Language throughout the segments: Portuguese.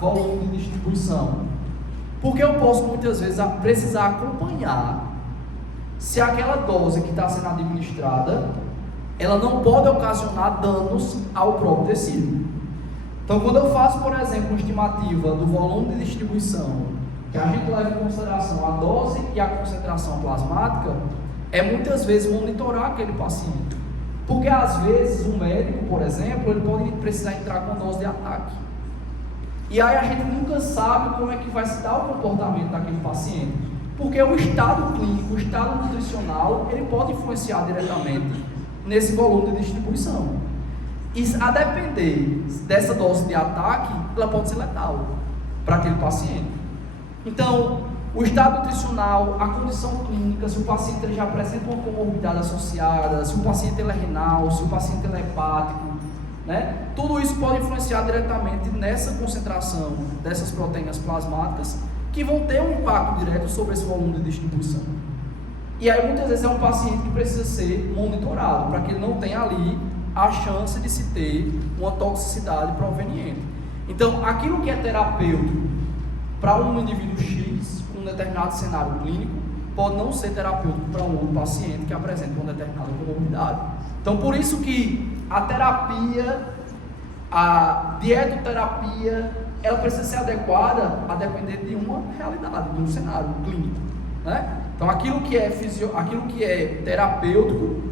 volume de distribuição? Porque eu posso muitas vezes precisar acompanhar se aquela dose que está sendo administrada, ela não pode ocasionar danos ao próprio tecido. Então, quando eu faço, por exemplo, uma estimativa do volume de distribuição, que a gente leva em consideração a dose e a concentração plasmática, é muitas vezes monitorar aquele paciente. Porque às vezes o médico, por exemplo, ele pode precisar entrar com dose de ataque. E aí a gente nunca sabe como é que vai se dar o comportamento daquele paciente. Porque o estado clínico, o estado nutricional, ele pode influenciar diretamente nesse volume de distribuição. E a depender dessa dose de ataque, ela pode ser letal para aquele paciente. Então, o estado nutricional, a condição clínica, se o paciente ele já apresenta uma comorbidade associada, se o paciente ele é renal, se o paciente ele é hepático, né? Tudo isso pode influenciar diretamente nessa concentração dessas proteínas plasmáticas, que vão ter um impacto direto sobre esse volume de distribuição. E aí muitas vezes é um paciente que precisa ser monitorado, para que ele não tenha ali a chance de se ter uma toxicidade proveniente. Então, aquilo que é terapêutico para um indivíduo X, um determinado cenário clínico, pode não ser terapêutico para um outro paciente que apresenta uma determinada comorbidade. Então, por isso que a terapia, a dietoterapia, ela precisa ser adequada a depender de uma realidade, de um cenário clínico, né? Então, aquilo que é terapêutico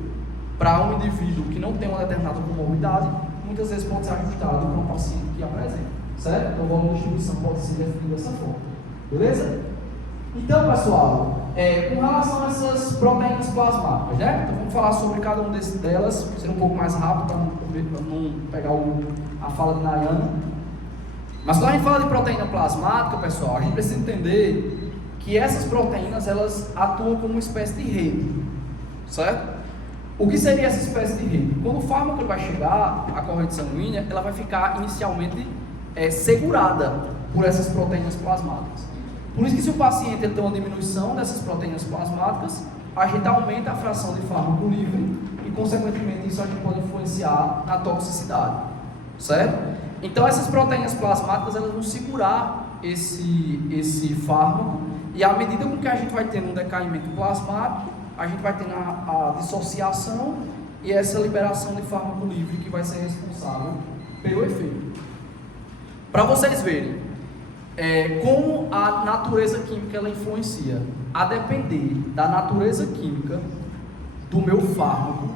para um indivíduo que não tem uma determinada comorbidade, muitas vezes pode ser ajustado para um paciente que apresenta, certo? Então, o volume de distribuição pode ser definido dessa forma, beleza? Então, pessoal, com relação a essas proteínas plasmáticas, né? Então, vamos falar sobre cada uma delas, ser um pouco mais rápido para não pegar a fala de Nayana. Mas quando a gente fala de proteína plasmática, pessoal, a gente precisa entender que essas proteínas, elas atuam como uma espécie de rede, certo? O que seria essa espécie de rede? Quando o fármaco vai chegar à corrente sanguínea, ela vai ficar inicialmente segurada por essas proteínas plasmáticas. Por isso que se o paciente tem uma diminuição dessas proteínas plasmáticas, a gente aumenta a fração de fármaco livre e, consequentemente, isso a gente pode influenciar na toxicidade, certo? Então, essas proteínas plasmáticas, elas vão segurar esse fármaco, e à medida com que a gente vai tendo um decaimento plasmático, a gente vai tendo a dissociação e essa liberação de fármaco livre que vai ser responsável pelo efeito. Para vocês verem como a natureza química ela influencia, a depender da natureza química do meu fármaco,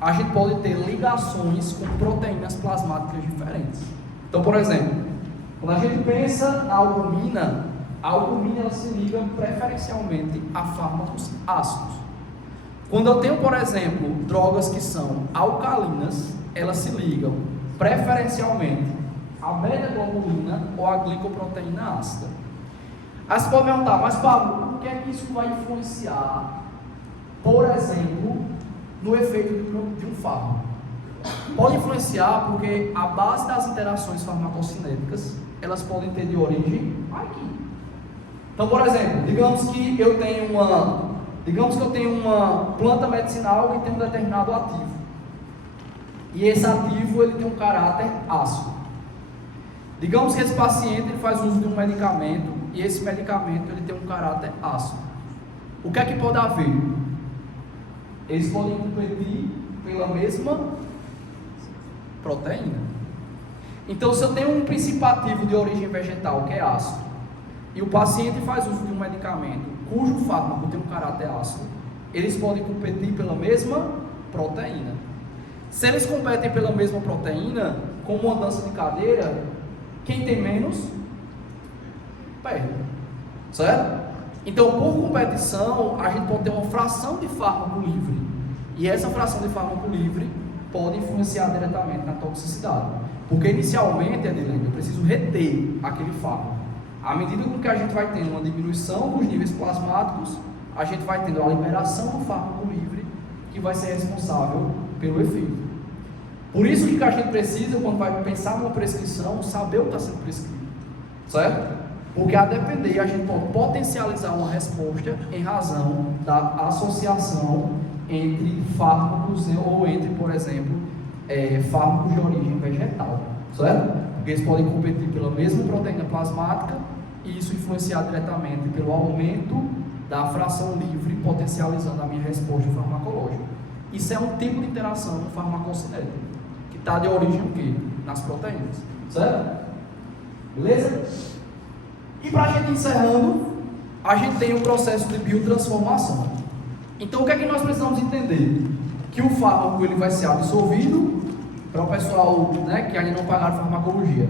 a gente pode ter ligações com proteínas plasmáticas diferentes. Então, por exemplo, quando a gente pensa na albumina, a albumina ela se liga preferencialmente a fármacos ácidos. Quando eu tenho, por exemplo, drogas que são alcalinas, elas se ligam preferencialmente à beta-globulina ou à glicoproteína ácida. Aí você pode perguntar, mas Pablo, o que é que isso vai influenciar, por exemplo, no efeito de um fármaco? Pode influenciar porque a base das interações farmacocinéticas, elas podem ter de origem aqui. Então, por exemplo, digamos que eu tenho uma planta medicinal que tem um determinado ativo. E esse ativo ele tem um caráter ácido. Digamos que esse paciente ele faz uso de um medicamento e esse medicamento ele tem um caráter ácido. O que é que pode haver? Eles podem competir pela mesma proteína. Então, se eu tenho um princípio ativo de origem vegetal que é ácido e o paciente faz uso de um medicamento cujo fármaco tem um caráter ácido, eles podem competir pela mesma proteína. Se eles competem pela mesma proteína, com uma dança de cadeira, quem tem menos, perde, certo? Então, por competição, a gente pode ter uma fração de fármaco livre, e essa fração de fármaco livre pode influenciar diretamente na toxicidade, porque inicialmente, Adilene, eu preciso reter aquele fármaco. À medida com que a gente vai tendo uma diminuição dos níveis plasmáticos, a gente vai tendo a liberação do fármaco livre, que vai ser responsável pelo efeito. Por isso que a gente precisa, quando vai pensar numa prescrição, saber o que está sendo prescrito, certo? Porque a depender, a gente pode potencializar uma resposta em razão da associação entre fármacos ou entre, por exemplo, fármacos de origem vegetal, certo? Porque eles podem competir pela mesma proteína plasmática e isso influenciar diretamente pelo aumento da fração livre, potencializando a minha resposta farmacológica. Isso é um tipo de interação no farmacocinético, que está de origem o quê? Nas proteínas, certo? Beleza? E para a gente encerrando, a gente tem o processo de biotransformação. Então o que é que nós precisamos entender? Que o fármaco ele vai ser absorvido, para o pessoal, né, que ainda não pagaram farmacologia.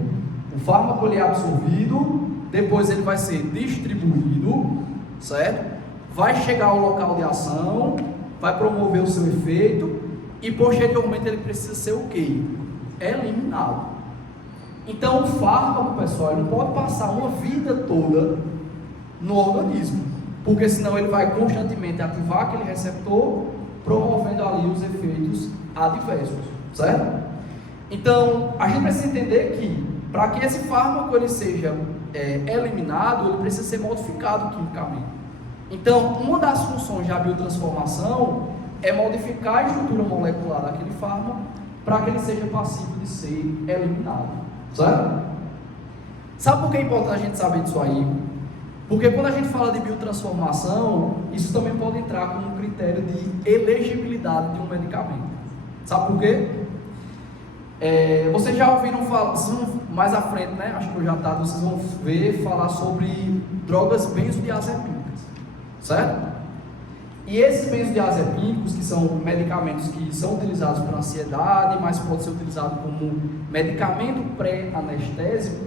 O fármaco ele é absorvido, depois ele vai ser distribuído, certo? Vai chegar ao local de ação, vai promover o seu efeito e posteriormente ele precisa ser o quê? Eliminado. Então o fármaco, pessoal, ele não pode passar uma vida toda no organismo, porque senão ele vai constantemente ativar aquele receptor, promovendo ali os efeitos adversos, certo? Então, a gente precisa entender que, para que esse fármaco ele seja eliminado, ele precisa ser modificado quimicamente. Então, uma das funções da biotransformação é modificar a estrutura molecular daquele fármaco para que ele seja passível de ser eliminado, certo? Sabe por que é importante a gente saber disso aí? Porque quando a gente fala de biotransformação, isso também pode entrar como um critério de elegibilidade de um medicamento. Sabe por quê? Vocês já ouviram falar, mais à frente, né? Acho que eu já tá, vocês vão ver falar sobre drogas benzodiazepínicas, certo? E esses benzodiazepínicos, que são medicamentos que são utilizados para ansiedade, mas pode ser utilizado como medicamento pré-anestésico,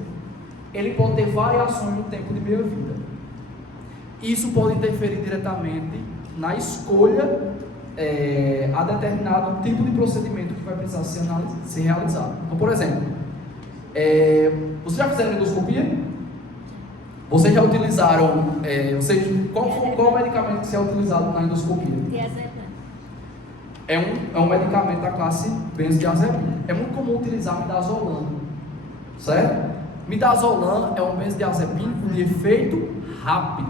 ele pode ter variações no tempo de meia-vida. Isso pode interferir diretamente na escolha a determinado tipo de procedimento que vai precisar ser realizado. Então, por exemplo, vocês já fizeram endoscopia? Vocês já utilizaram, qual é o medicamento que é utilizado na endoscopia? Diazepam. É um medicamento da classe benzodiazepina. É muito comum utilizar midazolam, certo? Midazolam é um benzodiazepínico de efeito rápido.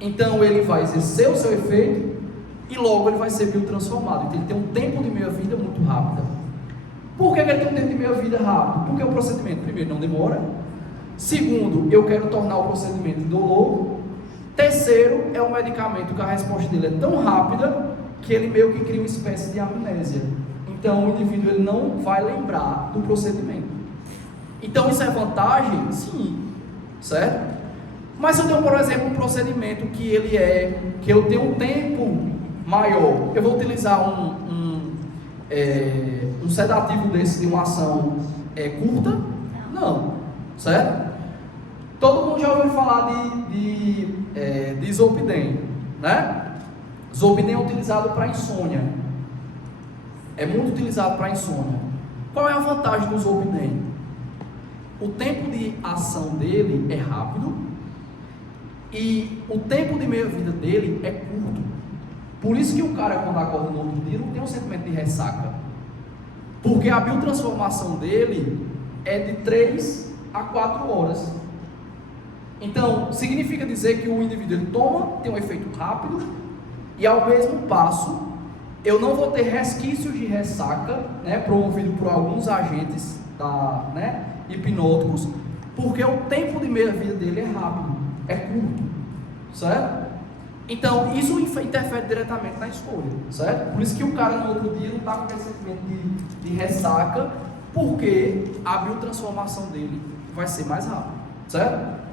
Então ele vai exercer o seu efeito e logo ele vai ser biotransformado. Então ele tem um tempo de meia-vida muito rápido. Por que ele tem um tempo de meia-vida rápido? Porque o procedimento, primeiro, não demora. Segundo, eu quero tornar o procedimento indolor. Terceiro, é um medicamento que a resposta dele é tão rápida que ele meio que cria uma espécie de amnésia. Então o indivíduo ele não vai lembrar do procedimento. Então isso é vantagem? Sim, certo? Mas se eu tenho, por exemplo, um procedimento que eu tenho um tempo maior, eu vou utilizar um sedativo desse de uma ação curta? Não, certo? Todo mundo já ouviu falar de Zolpidem, né? Zolpidem é utilizado para insônia. É muito utilizado para insônia. Qual é a vantagem do Zolpidem? O tempo de ação dele é rápido e o tempo de meia-vida dele é curto. Por isso que o cara, quando acorda no outro dia, não tem um sentimento de ressaca. Porque a biotransformação dele é de 3 a 4 horas. Então, significa dizer que o indivíduo ele tem um efeito rápido e ao mesmo passo eu não vou ter resquícios de ressaca, né, promovido por alguns agentes hipnóticos, porque o tempo de meia-vida dele é rápido, é curto, certo? Então, isso interfere diretamente na escolha, certo? Por isso que o cara no outro dia não está com esse sentimento de ressaca, porque a biotransformação dele vai ser mais rápida, certo?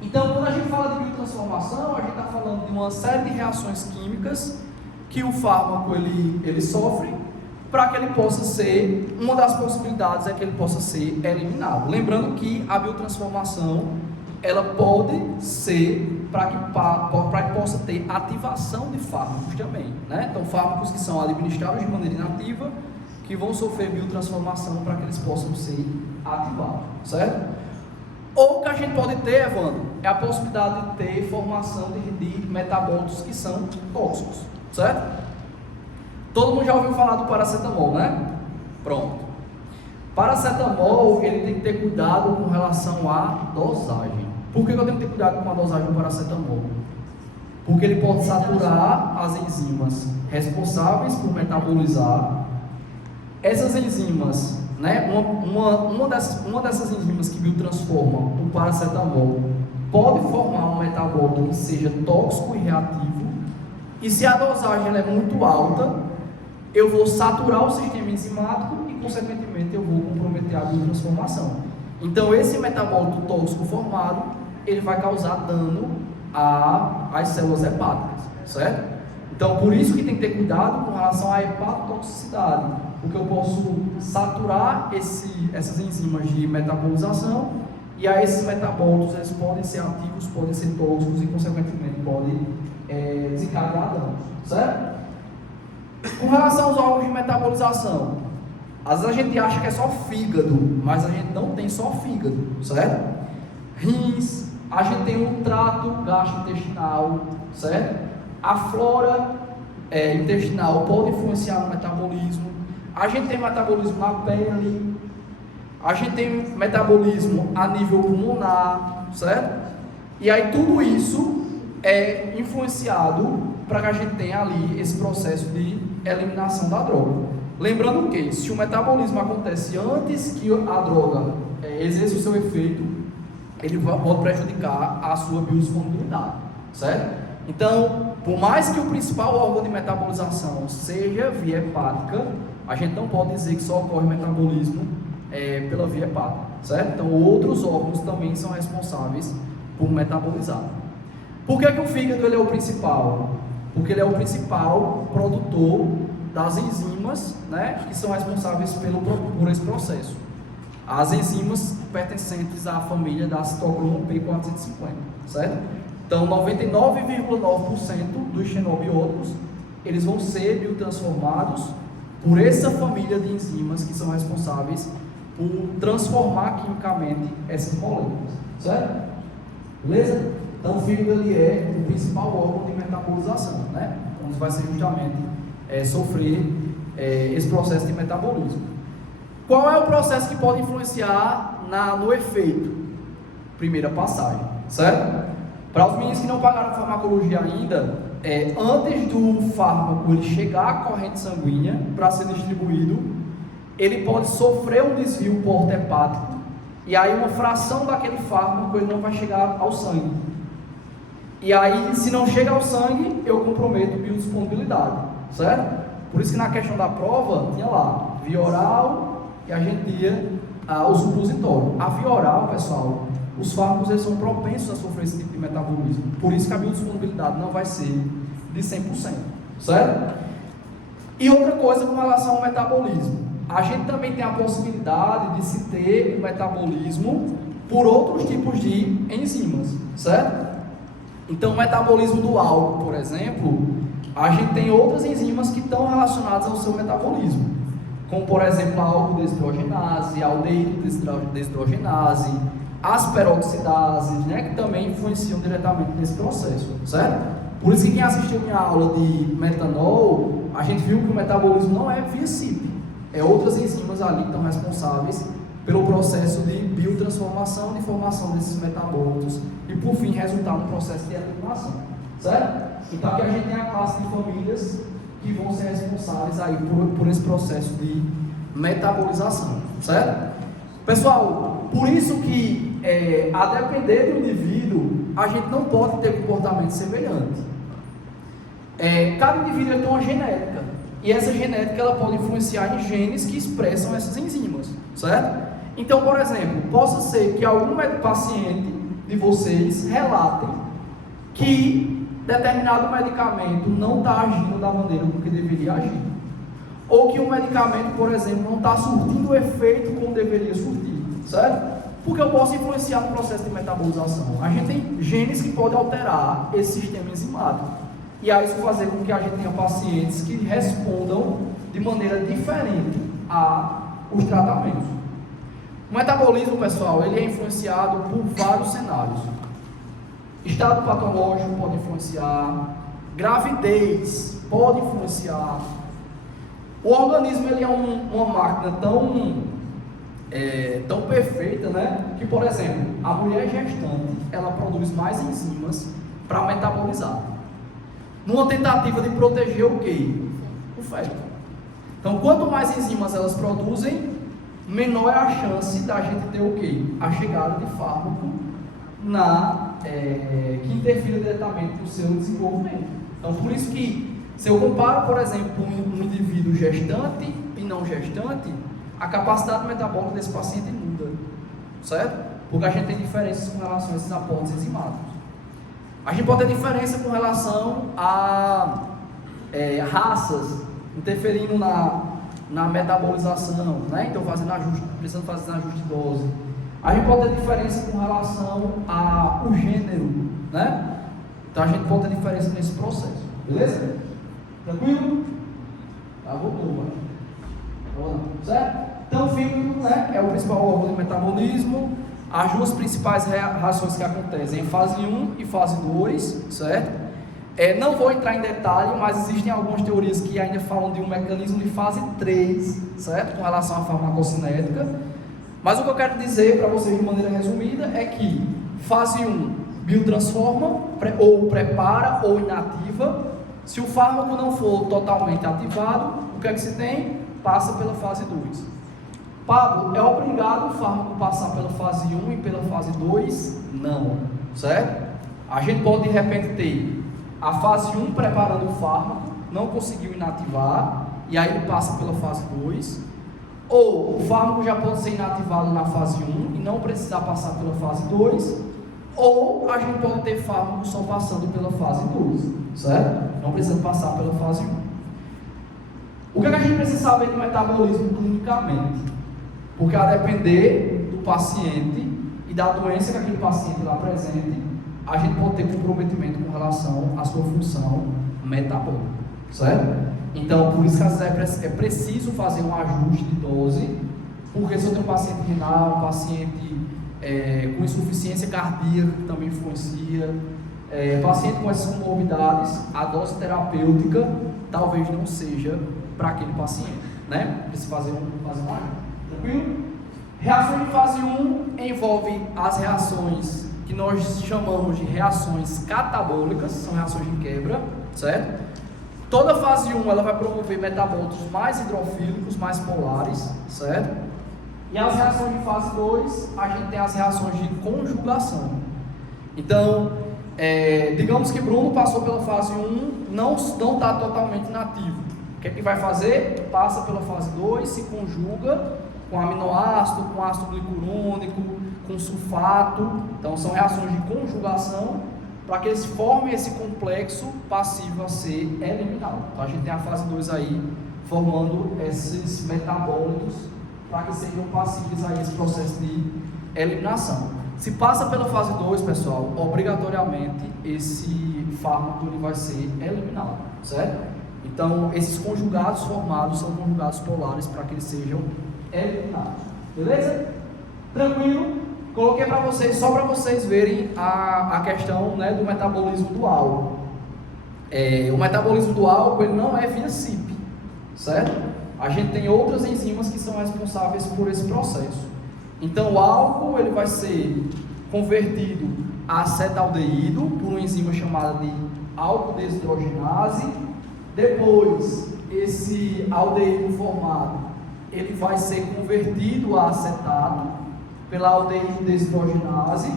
Então, quando a gente fala de biotransformação, a gente está falando de uma série de reações químicas que o fármaco ele sofre para que ele possa ser, uma das possibilidades é que ele possa ser eliminado. Lembrando que a biotransformação, ela pode ser para que possa ter ativação de fármacos também, né? Então, fármacos que são administrados de maneira inativa, que vão sofrer biotransformação para que eles possam ser ativados, certo? Ou o que a gente pode ter, Evandro, é a possibilidade de ter formação de metabólitos que são tóxicos, certo? Todo mundo já ouviu falar do paracetamol, né? Pronto. Paracetamol, ele tem que ter cuidado com relação à dosagem. Por que eu tenho que ter cuidado com a dosagem do paracetamol? Porque ele pode saturar as enzimas responsáveis por metabolizar. Essas enzimas, né? Uma dessas enzimas que biotransforma o paracetamol pode formar um metabólito que seja tóxico e reativo, e se a dosagem ela é muito alta, eu vou saturar o sistema enzimático e, consequentemente, eu vou comprometer a biotransformação. Então, esse metabólito tóxico formado, ele vai causar dano às células hepáticas, certo? Então, por isso que tem que ter cuidado com relação à hepatotoxicidade, porque eu posso saturar essas enzimas de metabolização, e aí esses metabólitos eles podem ser ativos, podem ser tóxicos e, consequentemente, podem desencadear danos, certo? Com relação aos órgãos de metabolização, às vezes a gente acha que é só fígado, mas a gente não tem só fígado, certo? Rins, a gente tem um trato gastrointestinal, certo? A flora intestinal pode influenciar no metabolismo. A gente tem metabolismo na pele, a gente tem metabolismo a nível pulmonar, certo? E aí tudo isso é influenciado para que a gente tenha ali esse processo de eliminação da droga. Lembrando que, se o metabolismo acontece antes que a droga exerça o seu efeito, ele pode prejudicar a sua biodisponibilidade, certo? Então, por mais que o principal órgão de metabolização seja via hepática, a gente não pode dizer que só ocorre metabolismo pela via hepática, certo? Então, outros órgãos também são responsáveis por metabolizar. Por que o fígado ele é o principal? Porque ele é o principal produtor das enzimas, né, que são responsáveis por esse processo. As enzimas pertencentes à família da citocromo P450, certo? Então, 99,9% dos xenobióticos, eles vão ser biotransformados por essa família de enzimas que são responsáveis por transformar quimicamente essas moléculas, certo? Beleza? Então, o fígado ele é o principal órgão de metabolização, né? Onde vai ser justamente sofrer esse processo de metabolismo. Qual é o processo que pode influenciar no efeito? Primeira passagem, certo? Para os meninos que não pagaram farmacologia ainda, antes do fármaco ele chegar à corrente sanguínea para ser distribuído, ele pode sofrer um desvio porto-hepático, e aí uma fração daquele fármaco ele não vai chegar ao sangue. E aí, se não chega ao sangue, eu comprometo biodisponibilidade, certo? Por isso que na questão da prova, tinha lá, via oral, e a gente tinha o supositório. A via oral, pessoal, os fármacos eles são propensos a sofrer esse tipo de metabolismo. Por isso que a biodisponibilidade não vai ser de 100%, certo? E outra coisa com relação ao metabolismo. A gente também tem a possibilidade de se ter o metabolismo por outros tipos de enzimas, certo? Então, o metabolismo do álcool, por exemplo, a gente tem outras enzimas que estão relacionadas ao seu metabolismo, como, por exemplo, a alco-desidrogenase, a aldeído-desidrogenase, as peroxidases, né, que também influenciam diretamente nesse processo, certo? Por isso que quem assistiu minha aula de metanol, a gente viu que o metabolismo não é via CYP, é outras enzimas ali que estão responsáveis pelo processo de biotransformação, de formação desses metabólitos e, por fim, resultar no processo de eliminação, certo? Então, aqui a gente tem a classe de famílias que vão ser responsáveis aí por esse processo de metabolização, certo? Pessoal, por isso que, a depender do indivíduo, a gente não pode ter comportamento semelhante. Cada indivíduo tem uma genética, e essa genética ela pode influenciar em genes que expressam essas enzimas, certo? Então, por exemplo, possa ser que algum paciente de vocês relatem que determinado medicamento não está agindo da maneira como que deveria agir, ou que o medicamento, por exemplo, não está surtindo o efeito como deveria surtir, certo? Porque eu posso influenciar no processo de metabolização. A gente tem genes que podem alterar esse sistema enzimático, e aí isso fazer com que a gente tenha pacientes que respondam de maneira diferente aos tratamentos. O metabolismo, pessoal, ele é influenciado por vários cenários. Estado patológico pode influenciar, gravidez pode influenciar. O organismo ele é uma máquina tão perfeita, né? Que, por exemplo, a mulher gestante ela produz mais enzimas para metabolizar, numa tentativa de proteger o quê? O feto. Então, quanto mais enzimas elas produzem, menor é a chance da gente ter o quê? A chegada de fármaco que interfira diretamente no seu desenvolvimento. Então, por isso que, se eu comparo, por exemplo, um indivíduo gestante e não gestante, a capacidade metabólica desse paciente muda, certo? Porque a gente tem diferenças com relação a esses aportes enzimáticos. A gente pode ter diferença com relação a raças interferindo na metabolização, né? Então precisando fazer ajuste de dose. A gente pode ter diferença com relação ao gênero, né? Então a gente pode ter diferença nesse processo, beleza? Tranquilo? Tá, voltou, certo? Então o fígado, né, é o principal órgão de metabolismo. As duas principais reações que acontecem em fase 1 e fase 2, certo? Não vou entrar em detalhe, mas existem algumas teorias que ainda falam de um mecanismo de fase 3, certo? Com relação à farmacocinética. Mas o que eu quero dizer para vocês de maneira resumida é que fase 1 biotransforma, ou prepara, ou inativa. Se o fármaco não for totalmente ativado, o que é que se tem? Passa pela fase 2. Pablo, é obrigado o fármaco passar pela fase 1 e pela fase 2? Não, certo? A gente pode de repente ter a fase 1 preparando o fármaco, não conseguiu inativar, e aí ele passa pela fase 2, ou o fármaco já pode ser inativado na fase 1 e não precisar passar pela fase 2, ou a gente pode ter fármaco só passando pela fase 2, certo? Não precisa passar pela fase 1. O que a gente precisa saber do metabolismo clinicamente? Porque a depender do paciente e da doença que aquele paciente lá apresente, a gente pode ter comprometimento com relação à sua função metabólica, certo? Então, por isso que às vezes é preciso fazer um ajuste de dose, porque se eu tenho um paciente renal, um paciente com insuficiência cardíaca, que também influencia, paciente com essas comorbidades, a dose terapêutica talvez não seja para aquele paciente, né? Precisa fazer um ajuste. Tranquilo? Reações de fase 1 envolve as reações que nós chamamos de reações catabólicas, são reações de quebra, certo? Toda fase 1 ela vai promover metabólitos mais hidrofílicos, mais polares, certo? E as reações de fase 2, a gente tem as reações de conjugação. Então, digamos que Bruno passou pela fase 1, não está totalmente inativo. O que é que vai fazer? Passa pela fase 2, se conjuga com aminoácido, com ácido glicurônico, com sulfato. Então são reações de conjugação para que eles formem esse complexo passivo a ser eliminado. Então a gente tem a fase 2 aí formando esses metabólitos para que sejam passíveis a esse processo de eliminação. Se passa pela fase 2, pessoal, obrigatoriamente esse fármaco ele vai ser eliminado, certo? Então esses conjugados formados são conjugados polares para que eles sejam eliminados, beleza? Tranquilo? Coloquei para vocês, só para vocês verem a questão, né, do metabolismo do álcool. O metabolismo do álcool ele não é via CYP, certo? A gente tem outras enzimas que são responsáveis por esse processo. Então o álcool ele vai ser convertido a acetaldeído por uma enzima chamada de álcool desidrogenase. Depois esse aldeído formado ele vai ser convertido a acetato pela aldeído desidrogenase,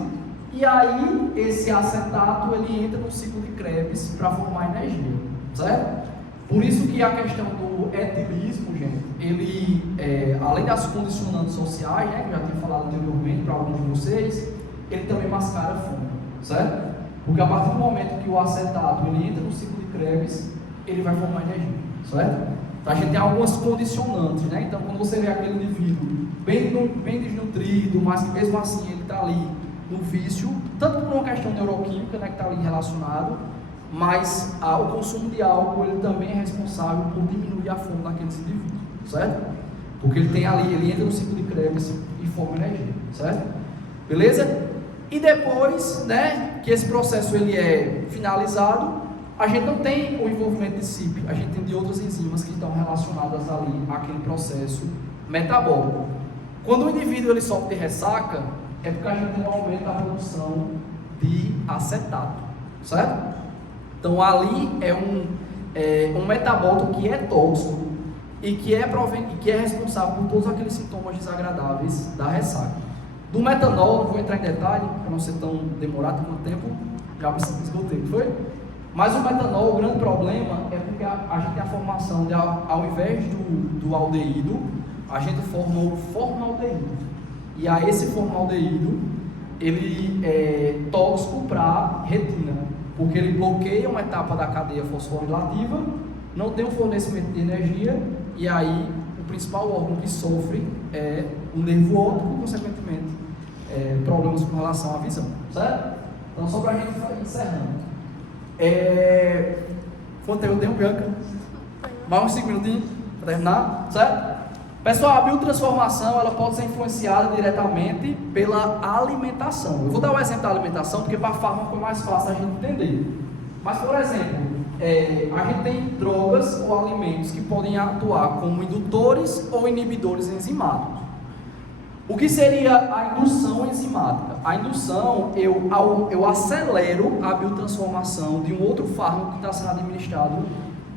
e aí esse acetato ele entra no ciclo de Krebs para formar energia, certo? Por isso que a questão do etilismo, gente, ele, além das condicionantes sociais, né, que eu já tinha falado anteriormente para alguns de vocês, ele também mascara fundo, certo? Porque a partir do momento que o acetato ele entra no ciclo de Krebs, ele vai formar energia, certo? Então, a gente tem algumas condicionantes, né? Então, quando você vê aquele indivíduo bem desnutrido, mas que mesmo assim ele está ali no vício, tanto por uma questão neuroquímica, né, que está ali relacionado, mas o consumo de álcool ele também é responsável por diminuir a fome daqueles indivíduos, certo? Porque ele tem ali, ele entra no ciclo de Krebs e forma energia, certo? Beleza? E depois, né, que esse processo ele é finalizado, a gente não tem o envolvimento de CYP, a gente tem de outras enzimas que estão relacionadas ali àquele processo metabólico. Quando o indivíduo ele sofre de ressaca, é porque a gente tem um aumento da produção de acetato, certo? Então ali é um metabólito que é tóxico, e que é responsável por todos aqueles sintomas desagradáveis da ressaca. Do metanol, não vou entrar em detalhe, para não ser tão demorado quanto tempo, já me esgotei, foi? Mas o metanol, o grande problema é porque a gente tem a formação de, ao invés do aldeído, a gente forma o formaldeído. E aí esse formaldeído, ele é tóxico para a retina, porque ele bloqueia uma etapa da cadeia fosforilativa, não tem um fornecimento de energia, e aí o principal órgão que sofre é o nervo óptico, consequentemente, problemas com relação à visão, certo? Então, só para a gente ir encerrando. Quanto tempo eu tenho, Bianca? Mais uns 5 minutinhos para terminar, certo? Pessoal, a biotransformação ela pode ser influenciada diretamente pela alimentação. Eu vou dar o exemplo da alimentação, porque para a fármaco é mais fácil a gente entender. Mas, por exemplo, a gente tem drogas ou alimentos que podem atuar como indutores ou inibidores enzimáticos. O que seria a indução enzimática? A indução, eu acelero a biotransformação de um outro fármaco que está sendo administrado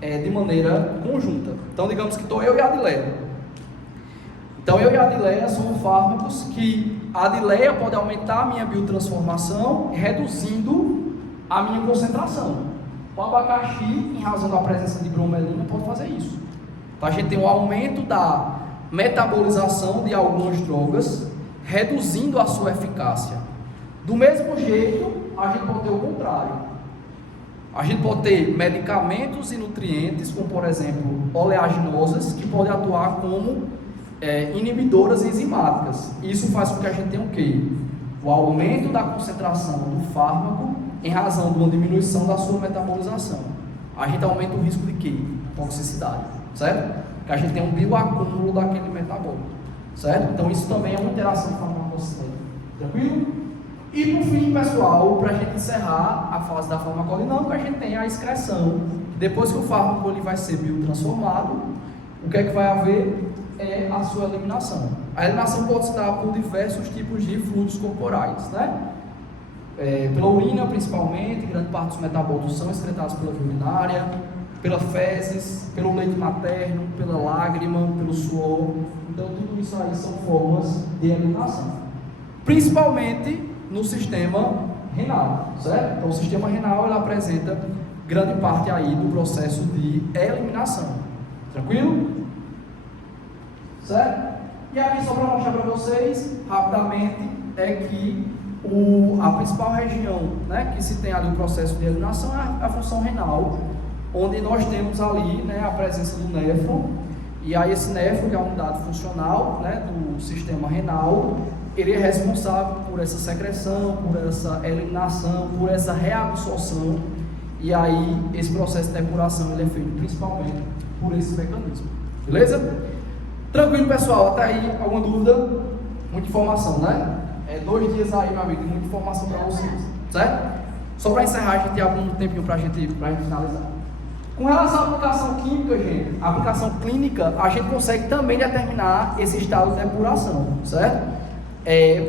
de maneira conjunta. Então, digamos que estou eu e a Adileia. Então, eu e a Adileia são fármacos que a Adileia pode aumentar a minha biotransformação, reduzindo a minha concentração. O abacaxi, em razão da presença de bromelina, pode fazer isso. Então, a gente tem um aumento da metabolização de algumas drogas, reduzindo a sua eficácia. Do mesmo jeito, a gente pode ter o contrário. A gente pode ter medicamentos e nutrientes, como por exemplo, oleaginosas, que podem atuar como inibidoras enzimáticas. Isso faz com que a gente tenha o quê? O aumento da concentração do fármaco em razão de uma diminuição da sua metabolização. A gente aumenta o risco de quê? Toxicidade, certo? Que a gente tem um bioacúmulo daquele metabólico, certo? Então isso também é uma interação farmacocinética, tranquilo? E por fim, pessoal, para a gente encerrar a fase da farmacodinâmica, a gente tem a excreção. Depois que o fármaco ele vai ser biotransformado, o que é que vai haver? É a sua eliminação. A eliminação pode se dar por diversos tipos de fluidos corporais, né? Pela urina principalmente, grande parte dos metabólitos são excretados pela via urinária, pela fezes, pelo leite materno, pela lágrima, pelo suor. Então tudo isso aí são formas de eliminação. Principalmente no sistema renal, certo? Então o sistema renal ele apresenta grande parte aí do processo de eliminação. Tranquilo? Certo? E aqui só para mostrar para vocês, rapidamente, é que a principal região, né, que se tem ali o processo de eliminação é a função renal, onde nós temos ali, né, a presença do néfron, e aí esse néfron, que é a unidade funcional, né, do sistema renal, ele é responsável por essa secreção, por essa eliminação, por essa reabsorção, e aí esse processo de depuração ele é feito principalmente por esse mecanismo. Beleza? Tranquilo, pessoal? Até aí, alguma dúvida? Muita informação, né? 2 dias aí, meu amigo, muita informação para vocês, certo? Só para encerrar, a gente tem algum tempinho para a gente finalizar. Com relação à aplicação química, gente, a aplicação clínica, a gente consegue também determinar esse estado de depuração, certo?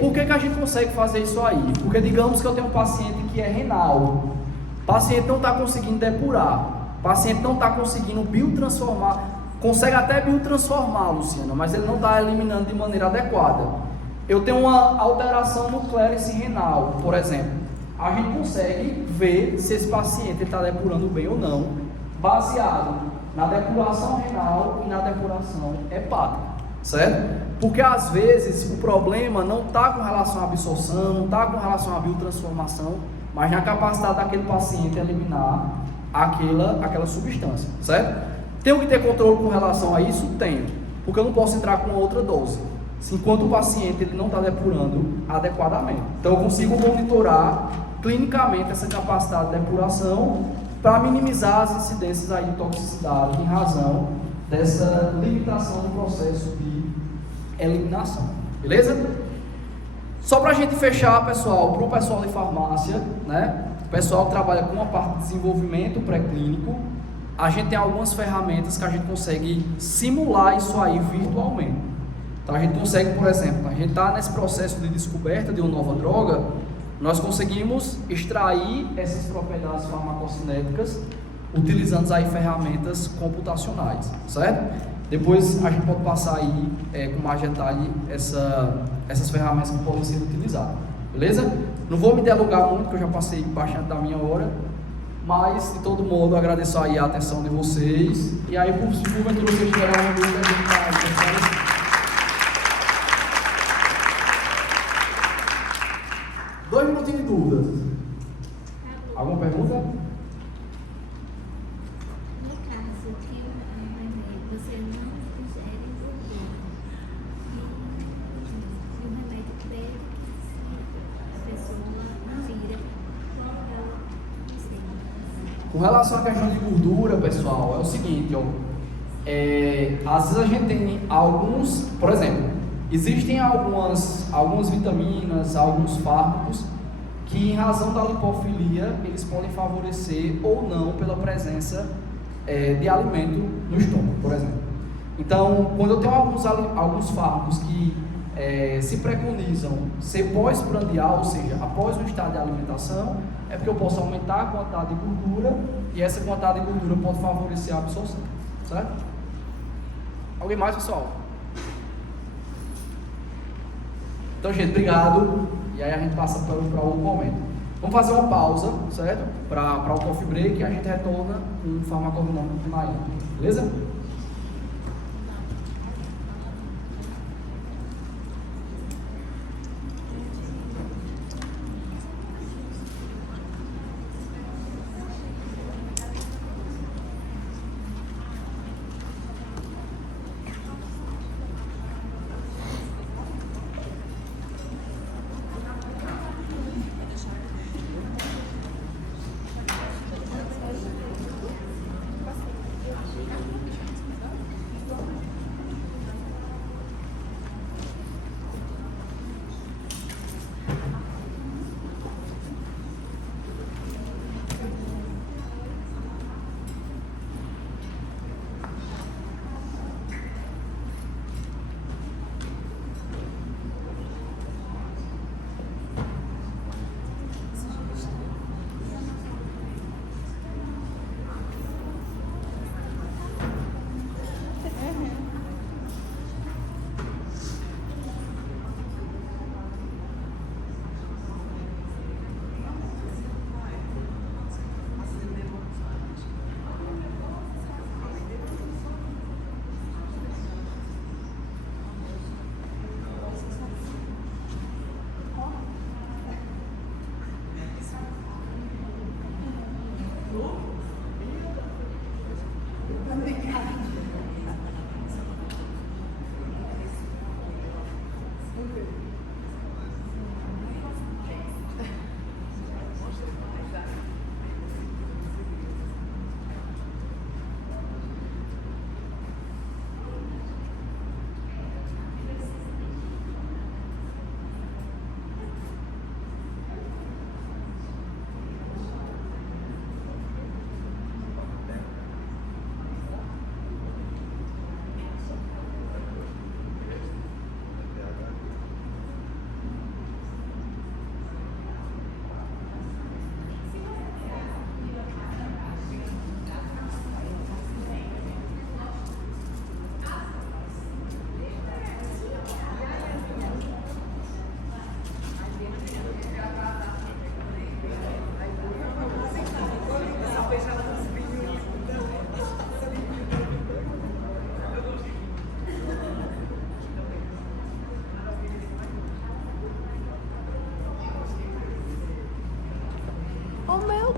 Por que a gente consegue fazer isso aí? Porque digamos que eu tenho um paciente que é renal, o paciente não está conseguindo depurar, o paciente não está conseguindo biotransformar, consegue até biotransformar, Luciana, mas ele não está eliminando de maneira adequada. Eu tenho uma alteração no clérice renal, por exemplo. A gente consegue ver se esse paciente está depurando bem ou não, baseado na depuração renal e na depuração hepática, certo? Porque às vezes o problema não está com relação à absorção, não está com relação à biotransformação, mas na capacidade daquele paciente eliminar aquela substância, certo? Tenho que ter controle com relação a isso? Tenho, porque eu não posso entrar com outra dose, enquanto o paciente ele não está depurando adequadamente. Então eu consigo monitorar clinicamente essa capacidade de depuração para minimizar as incidências aí de toxicidade em razão dessa limitação do processo de eliminação. Beleza? Só para a gente fechar, pessoal, para o pessoal de farmácia, né? O pessoal que trabalha com a parte de desenvolvimento pré-clínico, a gente tem algumas ferramentas que a gente consegue simular isso aí virtualmente. Então a gente consegue, por exemplo, a gente está nesse processo de descoberta de uma nova droga, nós conseguimos extrair essas propriedades farmacocinéticas utilizando aí ferramentas computacionais, certo? Depois a gente pode passar aí com mais detalhe essas ferramentas que podem ser utilizadas, beleza? Não vou me delongar muito, porque eu já passei bastante da minha hora, mas de todo modo agradeço aí a atenção de vocês, e aí por porventura vocês tiverem alguma dúvida, a gente vai esclarecer. 2 minutinhos de dúvidas. Alguma pergunta? No caso que você não ingere gordura e o remédio pede que a pessoa tira, qual é o conselho? Com relação à questão de gordura, pessoal, é o seguinte, ó, às vezes a gente tem alguns, por exemplo, existem algumas vitaminas, alguns fármacos que, em razão da lipofilia, eles podem favorecer ou não pela presença de alimento no estômago, por exemplo. Então, quando eu tenho alguns fármacos que se preconizam ser pós-prandial, ou seja, após o estado de alimentação, é porque eu posso aumentar a quantidade de gordura e essa quantidade de gordura pode favorecer a absorção, certo? Alguém mais, pessoal? Então, gente, obrigado. E aí a gente passa para outro momento. Vamos fazer uma pausa, certo? Para o coffee break e a gente retorna com o farmacognomônico na ilha. Beleza?